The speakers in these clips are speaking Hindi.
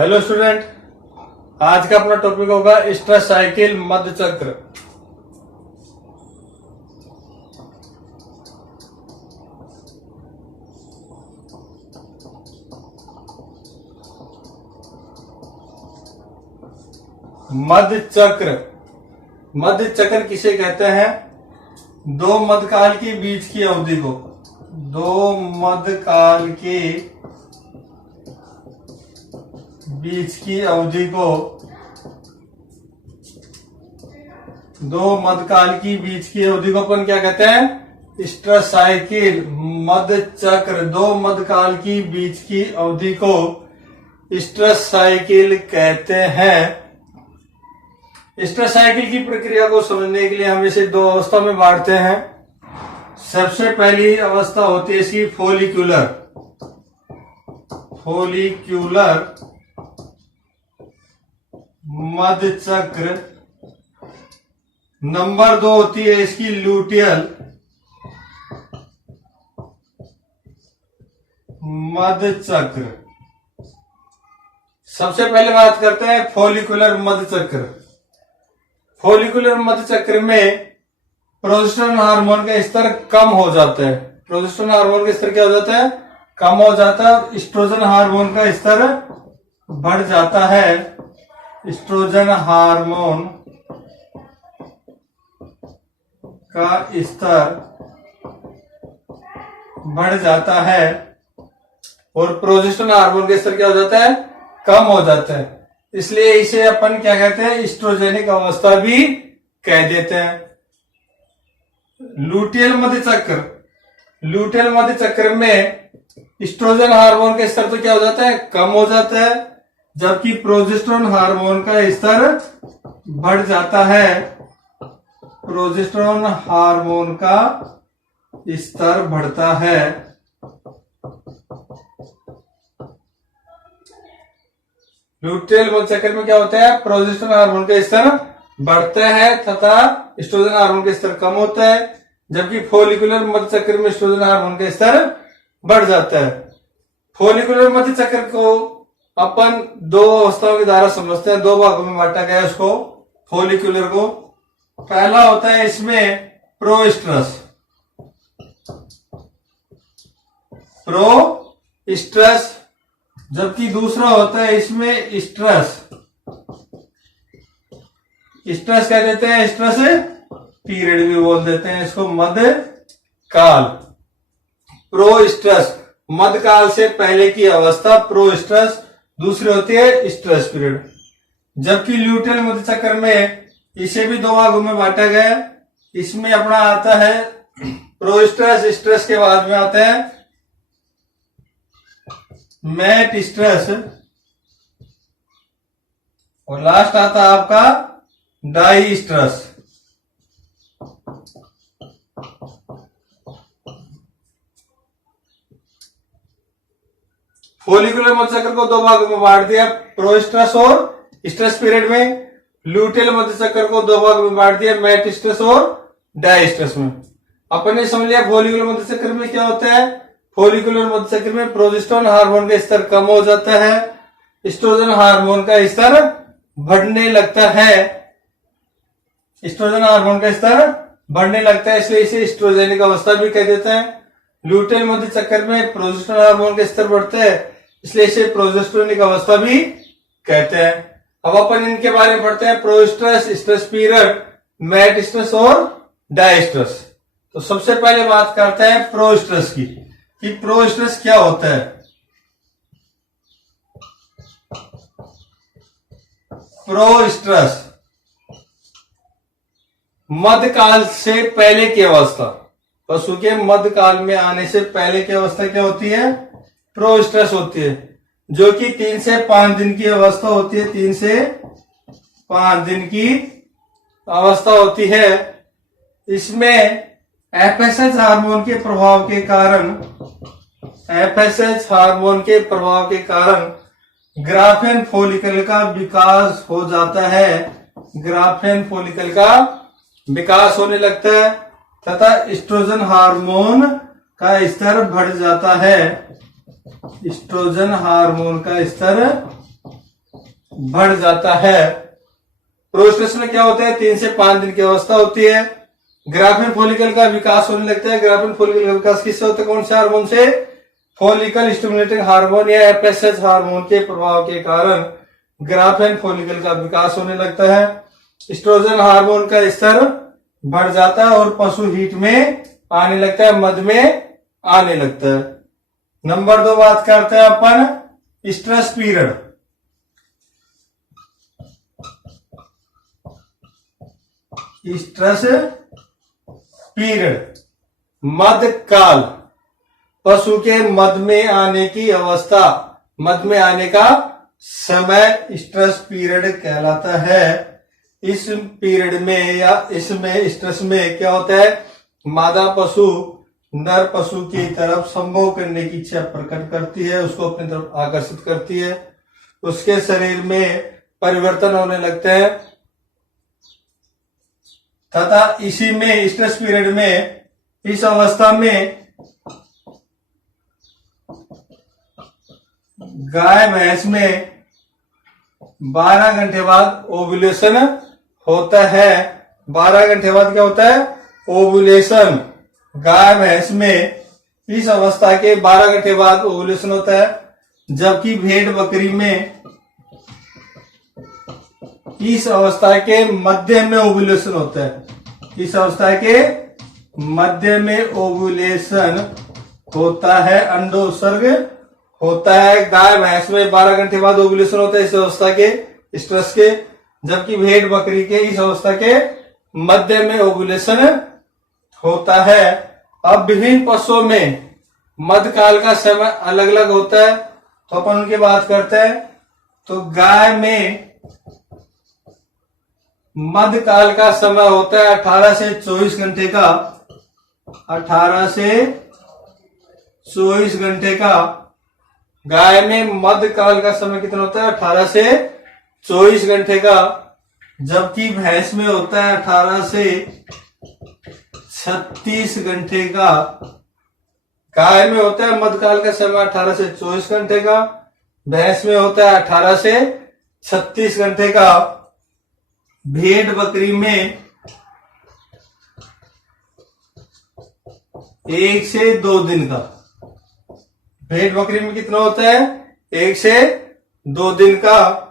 हेलो स्टूडेंट, आज का अपना टॉपिक होगा स्ट्रेस साइकिल मध्य चक्र। मध्य चक्र किसे कहते हैं? दो मध्यकाल के बीच की अवधि को दो मध्यकाल के बीच की अवधि को अपन क्या कहते हैं? स्ट्रेस साइकिल मध्य चक्र। दो मध्यकाल की बीच की अवधि को स्ट्रेस साइकिल कहते हैं। स्ट्रेस साइकिल की प्रक्रिया को समझने के लिए हम इसे दो अवस्था में बांटते हैं। सबसे पहली अवस्था होती है इसकी फोलिक्यूलर मध्य चक्र। नंबर 2 होती है इसकी लुटियल मध्य चक्र। सबसे पहले बात करते हैं फोलिकुलर मध्य चक्र। फोलिकुलर मध्य चक्र में प्रोजेस्टेरोन हार्मोन का स्तर कम हो जाता है। प्रोजेस्टेरोन हार्मोन का स्तर क्या हो जाता है? कम हो जाता है और एस्ट्रोजन हार्मोन का स्तर बढ़ जाता है। एस्ट्रोजन हार्मोन का स्तर बढ़ जाता है और प्रोजेस्टेरोन हार्मोन का स्तर क्या हो जाता है? कम हो जाता है। इसलिए इसे अपन क्या कहते हैं? एस्ट्रोजेनिक अवस्था भी कह देते हैं। लुटियल मध्य चक्र में एस्ट्रोजन हार्मोन का स्तर तो क्या हो जाता है? कम हो जाता है, जबकि प्रोजेस्टेरोन हार्मोन का स्तर बढ़ जाता है। प्रोजेस्टेरोन हार्मोन का स्तर बढ़ता है। लुटियल मध्य चक्र में क्या होता है? प्रोजेस्टेरोन हार्मोन का स्तर बढ़ता है तथा एस्ट्रोजन हार्मोन का स्तर कम होता है, जबकि फोलिकुलर मध्य चक्र में एस्ट्रोजन हार्मोन का स्तर बढ़ जाता है। फोलिकुलर मध्य चक्र को अपन दो अवस्थाओं के द्वारा समझते हैं। दो भागों में बांटा गया है उसको, फोलिकुलर को। पहला होता है इसमें प्रोस्ट्रस, जबकि दूसरा होता है इसमें स्ट्रेस कह देते हैं। स्ट्रेस पीरियड भी बोल देते हैं इसको। मध्य काल, प्रोस्ट्रेस मध्यकाल से पहले की अवस्था प्रोस्ट्रेस, दूसरी होती है स्ट्रेस पीरियड। जबकि ल्यूटियल मध्य चक्र में इसे भी दो भागों में बांटा गया। इसमें अपना आता है प्रोस्ट्रेस, स्ट्रेस के बाद में आता है मेट स्ट्रेस और लास्ट आता है आपका डाई स्ट्रेस। फोलिकुलर मध्य चक्र को दो भागों में बांट दिया, प्रोस्ट्रेस और स्ट्रेस पीरियड में। लुटियल मध्य चक्र को दो भागों में बांट दिया, मेट स्ट्रेस और डाई स्ट्रेस में। अपन ने समझ लिया फोलिकुलर मध्य चक्र में क्या होता है। फोलिकुलर मध्य चक्र में प्रोजेस्टेरोन हार्मोन का स्तर कम हो जाता है, एस्ट्रोजन हार्मोन का स्तर बढ़ने लगता है। एस्ट्रोजन हार्मोन का स्तर बढ़ने लगता है, इसलिए इसे एस्ट्रोजेनिक अवस्था भी कह देते हैं। लुटियल मध्य चक्र में प्रोजेस्टेरोन हार्मोन का स्तर बढ़ता है, इसलिए इसे प्रोजेस्टेरोनिक अवस्था भी कहते हैं। अब अपन इनके बारे में पढ़ते हैं। प्रोस्ट्रेस, स्ट्रेस पीरियड, मेट स्ट्रेस और डाई स्ट्रेस। तो सबसे पहले बात करते हैं प्रोस्ट्रेस की, कि प्रोस्ट्रेस क्या होता है। प्रोस्ट्रेस मध्यकाल से पहले की अवस्था, पशु के मध्यकाल में आने से पहले की अवस्था क्या होती है? प्रोस्ट्रेस होती है, जो कि 3 से 5 दिन की अवस्था होती है। 3 से 5 दिन की अवस्था होती है। इसमें एफएसएच हार्मोन के प्रभाव के कारण ग्राफेन फोलिकल का विकास हो जाता है। ग्राफेन फोलिकल का विकास होने लगता है तथा एस्ट्रोजन हार्मोन का स्तर बढ़ जाता है। एस्ट्रोजन हार्मोन का स्तर बढ़ जाता है। प्रोस्टेशन में क्या होता है, 3 से 5 दिन की अवस्था होती है। ग्राफिन फॉलिकल का विकास होने लगता है। ग्राफिन फॉलिकल का विकास किससे होता है, कौन से हार्मोन से, फॉलिकल स्टिमुलेटिंग हार्मोन या एफएसएच हार्मोन के प्रभाव के कारण ग्राफिन फॉलिकल का विकास होने लगता है। एस्ट्रोजन हार्मोन का स्तर बढ़ जाता है और पशु हीट में आने लगता है, मध में आने लगता है। नंबर 2 बात करते हैं अपन स्ट्रेस पीरियड। स्ट्रेस पीरियड, मध काल, पशु के मध में आने की अवस्था, मध में आने का समय स्ट्रेस पीरियड कहलाता है। इस पीरियड में या इसमें स्ट्रेस में क्या होता है, मादा पशु नर पशु की तरफ संभोग करने की इच्छा प्रकट करती है, उसको अपनी तरफ आकर्षित करती है, उसके शरीर में परिवर्तन होने लगते हैं तथा इसी में स्ट्रेस पीरियड में, इस अवस्था में गाय भैंस में 12 घंटे बाद ओव्यूलेशन होता है। 12 घंटे बाद क्या होता है, ओव्यूलेशन। गाय भैंस में इस अवस्था के 12 घंटे बाद ओव्यूलेशन होता है, जबकि भेड़ बकरी में इस अवस्था के मध्य में ओव्यूलेशन होता है। इस अवस्था के मध्य में ओव्यूलेशन होता है, अंडोत्सर्ग होता है। गाय भैंस में 12 घंटे बाद ओव्यूलेशन होता है इस अवस्था के, स्ट्रेस के, जबकि भेड़ बकरी के इस अवस्था के मध्य में ओव्यूलेशन होता है। अब विभिन्न पशुओं में मध काल का समय अलग अलग होता है, तो अपन उनकी बात करते हैं। तो गाय में मध काल का समय होता है 18 से 24 घंटे का। 18 से 24 घंटे का गाय में मध काल का समय कितना होता है, 18 से 24 घंटे का, जबकि भैंस में होता है 18 से 36 घंटे का। गाय में होता है मध काल का समय 18 से 24 घंटे का, भैंस में होता है 18 से 36 घंटे का। भेड़ बकरी में 1 से 2 दिन का। भेड़ बकरी में कितना होता है, 1 से 2 दिन का,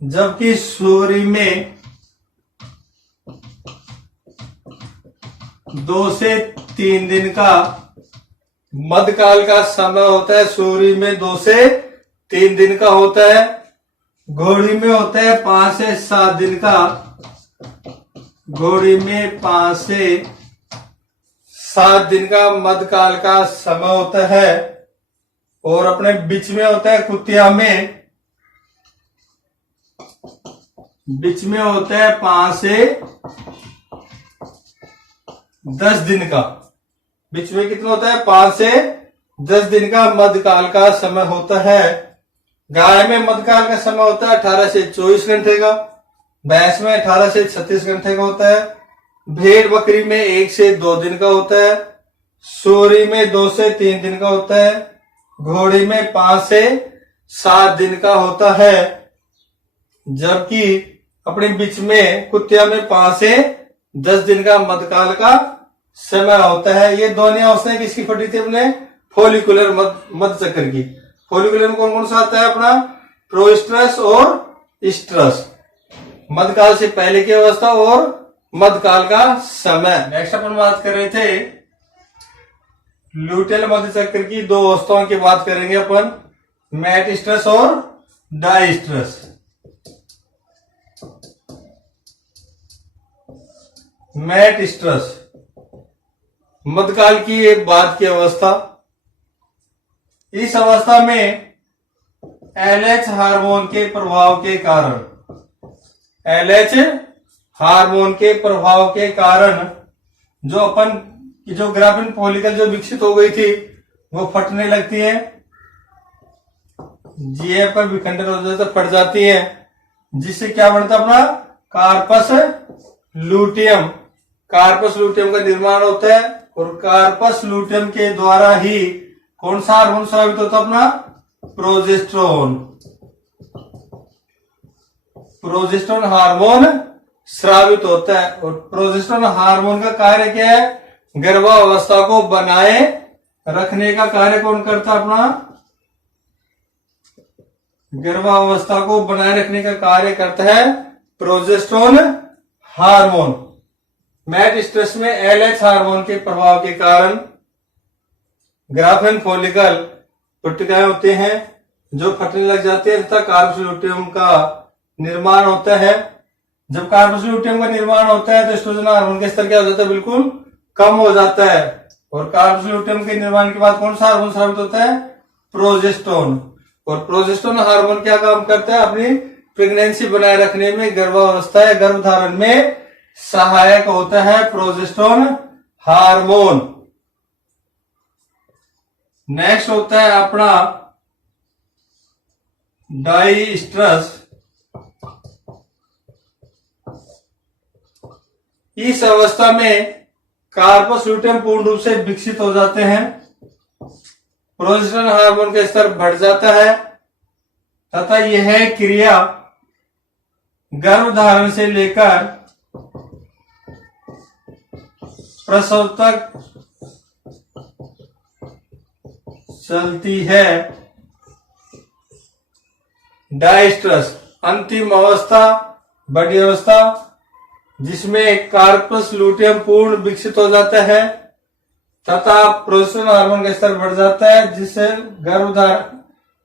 जबकि सूअरी में 2 से 3 दिन का मध काल का समय होता है। सूअरी में 2 से 3 दिन का होता है। घोड़ी में होता है 5 से 7 दिन का। घोड़ी में 5 से 7 दिन का मध काल का समय होता है। और अपने बीच में होता है कुतिया में, बीच में होता है 5 से 10 दिन का। बीच में कितना होता है, 5 से 10 दिन का मध काल का समय होता है। गाय में मध काल का समय होता है 18 से 24 घंटे का, भैंस में 18 से 36 घंटे का होता है। भेड़ बकरी में 1 से 2 दिन का होता है। सूअरी में 2 से 3 दिन का होता है। घोड़ी में 5 से 7 दिन का होता है, जबकि अपने बीच में कुतिया में 5 से 10 दिन का मधकाल का समय होता है। ये दोनों अवस्थाएं किसकी फटी थी, अपने फोलिकुलर मध चक्र की। फोलिकुलर में कौन कौन सा आता है, अपना प्रोस्ट्रस और स्ट्रस, मधकाल से पहले की अवस्था और मधकाल का समय। नेक्स्ट अपन बात कर रहे थे ल्यूटेल मध्य चक्र की 2 अवस्थाओं की बात करेंगे अपन, मैट स्ट्रस और डाइस्ट्रस। मैट स्ट्रस मधकाल की एक बाद की अवस्था। इस अवस्था में एलएच हार्मोन के प्रभाव के कारण, एलएच हार्मोन के प्रभाव के कारण जो ग्राफिन फॉलिकल जो विकसित हो गई थी वो फटने लगती है, जीएफ पर विखंडन हो जाता, फट जाती है, जिससे क्या बनता अपना कार्पस लूटियम। कार्पस लूटियम का निर्माण होता है और कार्पस लूटियम के द्वारा ही कौन सा हार्मोन स्रावित होता है, अपना प्रोजेस्टेरोन। प्रोजेस्टेरोन हार्मोन स्रावित होता है। और प्रोजेस्टेरोन हार्मोन का कार्य क्या है? गर्भावस्था को बनाए रखने का कार्य कौन करता है? अपना गर्भावस्था को बनाए रखने का कार्य करता है प्रोजेस्टेरोन हार्मोन। मैट स्ट्रेस में एलएच हार्मोन के प्रभाव के कारण ग्राफेन फॉलिकल पट्टिकाएं होते हैं जो फटने लग जाते हैं तथा कार्पस ल्यूटियम का निर्माण होता है। जब कार्पस ल्यूटियम का निर्माण होता है तो एस्ट्रोजन हार्मोन का स्तर क्या हो जाता है? बिल्कुल कम हो जाता है। और कार्पस ल्यूटियम के निर्माण के बाद कौन सा हार्मोन स्रावित होता है? प्रोजेस्टेरोन। और प्रोजेस्टेरोन हार्मोन क्या काम करता है? अपनी प्रेगनेंसी बनाए रखने में, गर्भावस्था या गर्भधारण में सहायक होता है प्रोजेस्टेरोन हार्मोन। नेक्स्ट होता है अपना डाइस्ट्रस। इस अवस्था में कार्पस ल्यूटियम पूर्ण रूप से विकसित हो जाते हैं, प्रोजेस्टेरोन हार्मोन का स्तर बढ़ जाता है तथा यह क्रिया गर्भधारण से लेकर प्रसव तक चलती है। डाइस्ट्रस अंतिम अवस्था, बड़ी अवस्था, जिसमें कार्पस ल्यूटियम पूर्ण विकसित हो जाता है तथा प्रोजेस्टेरोन हार्मोन का स्तर बढ़ जाता है, जिससे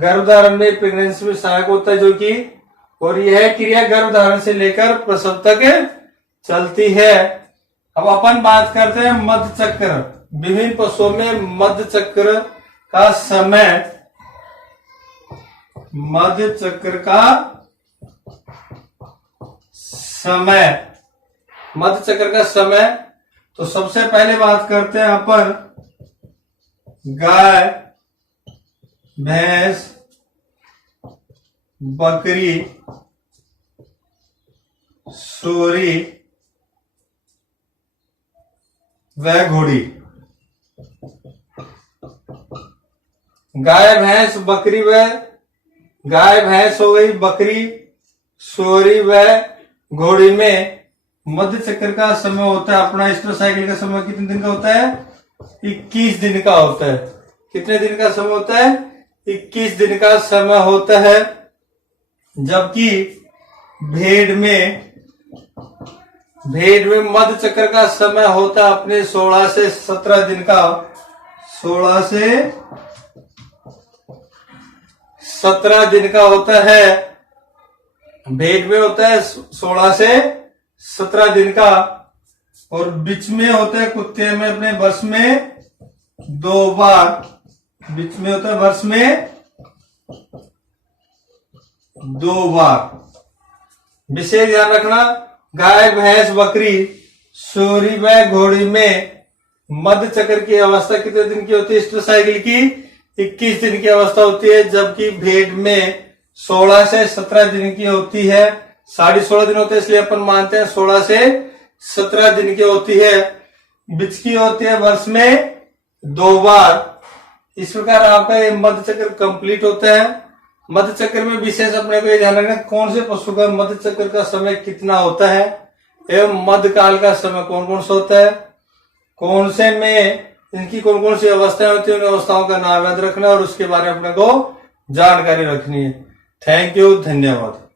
गर्भधारण में, प्रेगनेंसी में सहायक होता है, जो कि और यह क्रिया गर्भधारण से लेकर प्रसव तक चलती है। अब अपन बात करते हैं मध्य चक्र। विभिन्न पशुओं में मध्य चक्र का समय, मध्य चक्र का समय, तो सबसे पहले बात करते हैं अपन गाय, भैंस, बकरी, सूरी व घोड़ी। गाय भैंस हो गई, बकरी, सूरी व घोड़ी में मध्य चक्र का समय होता है अपना। एस्ट्रो साइकिल का समय कितने दिन का होता है? 21 दिन का होता है। कितने दिन का समय होता है? 21 दिन का समय होता है। जबकि भेड़ में मध्य चक्र का समय होता है अपने 16 से 17 दिन का। 16 से 17 दिन का होता है। भेड़ में होता है 16 से 17 दिन का। और बीच में होता है कुत्ते में अपने वर्ष में 2 बार। बीच में होता है वर्ष में 2 बार। विशेष ध्यान रखना, गाय, भैंस, बकरी, सूरी व घोड़ी में मध्य चक्र की अवस्था कितने दिन की होती है? एस्ट्रो साइकिल की 21 दिन की अवस्था होती है। जबकि भेड़ में 16 से 17 दिन की होती है। 16.5 दिन होते हैं, इसलिए अपन मानते हैं 16 से 17 दिन की होती है। बीच की होती है वर्ष में 2 बार। इस प्रकार आपका ये मध्य चक्र कंप्लीट होता है। मध्य चक्र में विशेष अपने को ये ध्यान रखना कौन से पशु का मध्य चक्र का समय कितना होता है एवं मध्यकाल का समय कौन कौन सा होता है, कौन से में इनकी कौन कौन सी अवस्थाएं होती है, उन अवस्थाओं का नाम याद रखना और उसके बारे में अपने को जानकारी रखनी है। थैंक यू, धन्यवाद।